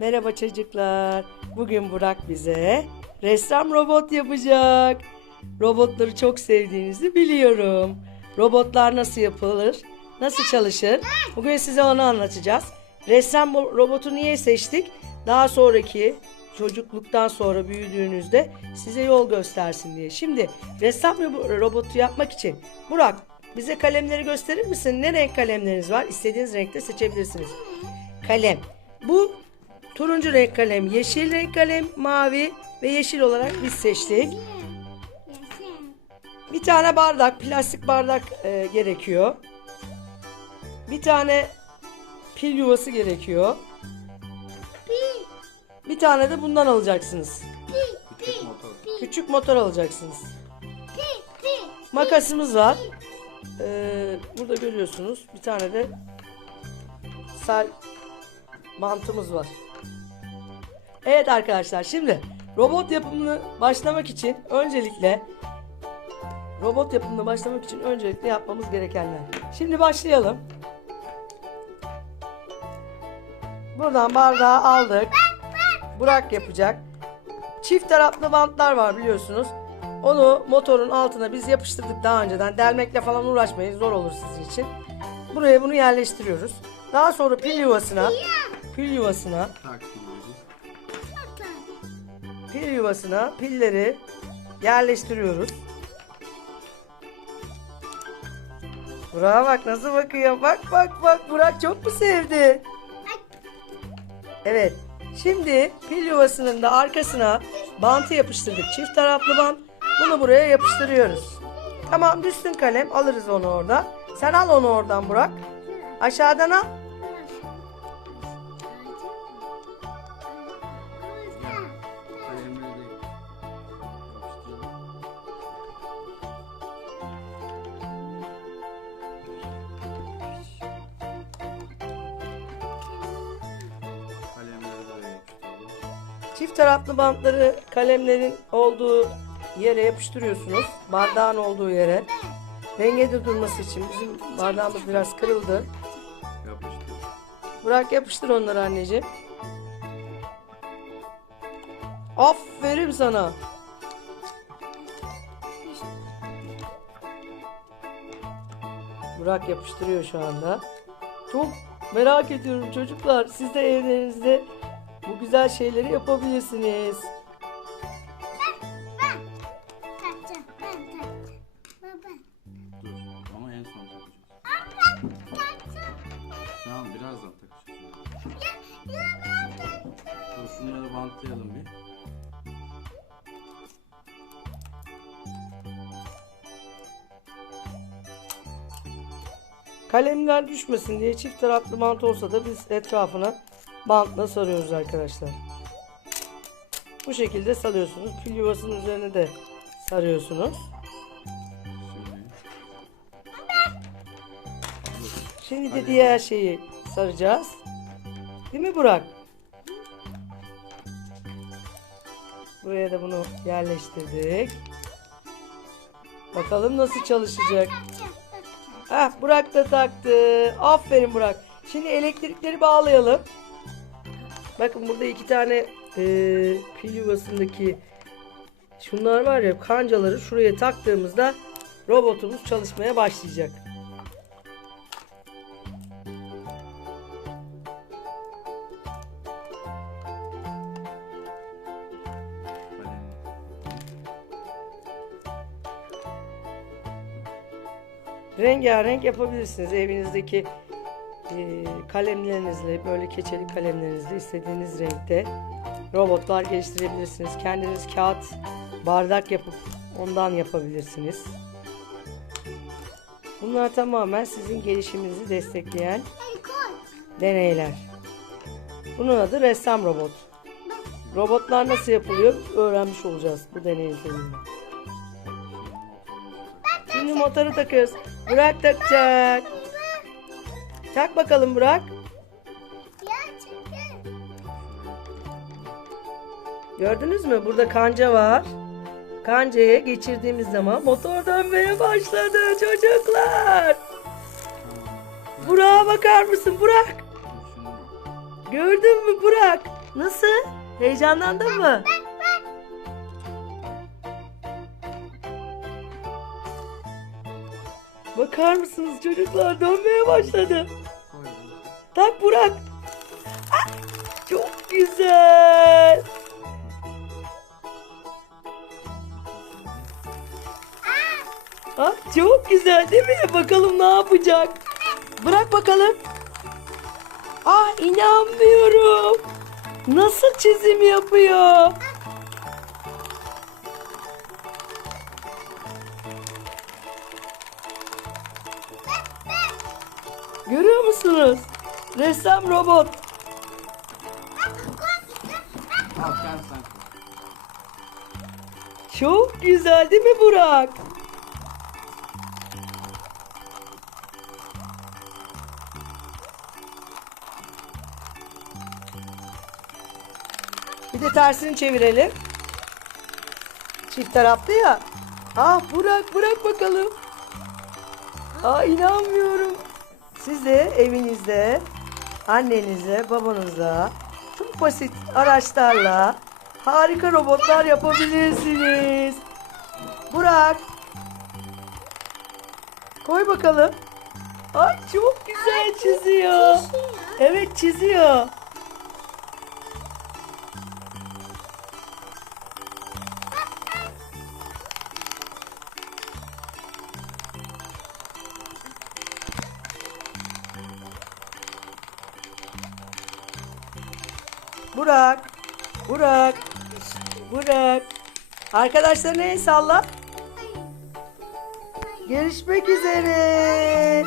Merhaba çocuklar. Bugün Burak bize ressam robot yapacak. Robotları çok sevdiğinizi biliyorum. Robotlar nasıl yapılır? Nasıl çalışır? Bugün size onu anlatacağız. Ressam robotu niye seçtik? Daha sonraki çocukluktan sonra büyüdüğünüzde size yol göstersin diye. Şimdi ressam robo- robotu yapmak için Burak bize kalemleri gösterir misin? Ne renk kalemleriniz var? İstediğiniz renkte seçebilirsiniz. Kalem. Bu turuncu renk kalem, yeşil renk kalem, mavi ve yeşil olarak biz seçtik. Bir tane bardak, plastik bardak e, gerekiyor. Bir tane pil yuvası gerekiyor. Bir tane de bundan alacaksınız. Küçük motor. Alacaksınız. Makasımız var. Ee, burada görüyorsunuz. Bir tane de sal mantımız var. Evet arkadaşlar şimdi robot yapımını başlamak için öncelikle robot yapımına başlamak için öncelikle yapmamız gerekenler. Şimdi başlayalım. Buradan bardağı aldık. Burak yapacak. Çift taraflı bantlar var biliyorsunuz. Onu motorun altına biz yapıştırdık daha önceden. Delmekle falan uğraşmayın zor olur sizin için. Buraya bunu yerleştiriyoruz. Daha sonra pil yuvasına pil yuvasına pil yuvasına pilleri yerleştiriyoruz. Burak'a bak nasıl bakıyor. Bak bak bak Burak çok mu sevdi? Evet. Şimdi pil yuvasının da arkasına bantı yapıştırdık. Çift taraflı bant. Bunu buraya yapıştırıyoruz. Tamam düşsün kalem. Alırız onu orada. Sen al onu oradan Burak. Aşağıdan al. Çift taraflı bantları kalemlerin olduğu yere yapıştırıyorsunuz. Bardağın olduğu yere. Dengede durması için bizim bardağımız biraz kırıldı. Yapıştır. Bırak yapıştır onları anneciğim. Aferin sana. Burak yapıştırıyor şu anda. Çok merak ediyorum çocuklar. Siz de evlerinizde bu güzel şeyleri yapabilirsiniz. Dur. Ama en son takacağız. Tamam birazdan takacağız. Dur şunları bantlayalım bir. Kalemler düşmesin diye çift taraflı bant olsa da biz etrafına bantla sarıyoruz arkadaşlar. Bu şekilde sarıyorsunuz. Pil yuvasının üzerine de sarıyorsunuz. Şimdi. De diğer şeyi saracağız. Değil mi Burak? Buraya da bunu yerleştirdik. Bakalım nasıl çalışacak. Ah Burak da taktı. Aferin Burak. Şimdi elektrikleri bağlayalım. Bakın burada iki tane eee pil yuvasındaki şunlar var ya kancaları şuraya taktığımızda robotumuz çalışmaya başlayacak. Rengarenk yapabilirsiniz. Evinizdeki e, kalemlerinizle böyle keçeli kalemlerinizle istediğiniz renkte robotlar geliştirebilirsiniz. Kendiniz kağıt bardak yapıp ondan yapabilirsiniz. Bunlar tamamen sizin gelişiminizi destekleyen deneyler. Bunun adı ressam robot. Robotlar nasıl yapılıyor öğrenmiş olacağız bu sonunda. Şimdi motoru takıyoruz. Burak takacak. Tak bakalım Burak. Gördünüz mü? Burada kanca var. Kancaya geçirdiğimiz zaman motor dönmeye başladı çocuklar. Burak'a bakar mısın Burak? Gördün mü Burak? Nasıl? Heyecanlandın mı? Bakar mısınız çocuklar dönmeye başladı. Tak Burak. Ah, çok güzel. Ah, çok güzel değil mi? Bakalım ne yapacak. Bırak bakalım. Ah inanmıyorum. Nasıl çizim yapıyor? Görüyor musunuz? Ressam robot. Çok güzel değil mi Burak? Bir de tersini çevirelim. Çift taraflı ya. Ah Burak bırak bakalım. Aa inanmıyorum. Siz de evinizde annenize, babanıza çok basit araçlarla harika robotlar yapabilirsiniz. Burak. Koy bakalım. Ay çok güzel çiziyor. Evet çiziyor. Burak. Burak. Burak. Arkadaşlarına el salla. Görüşmek üzere.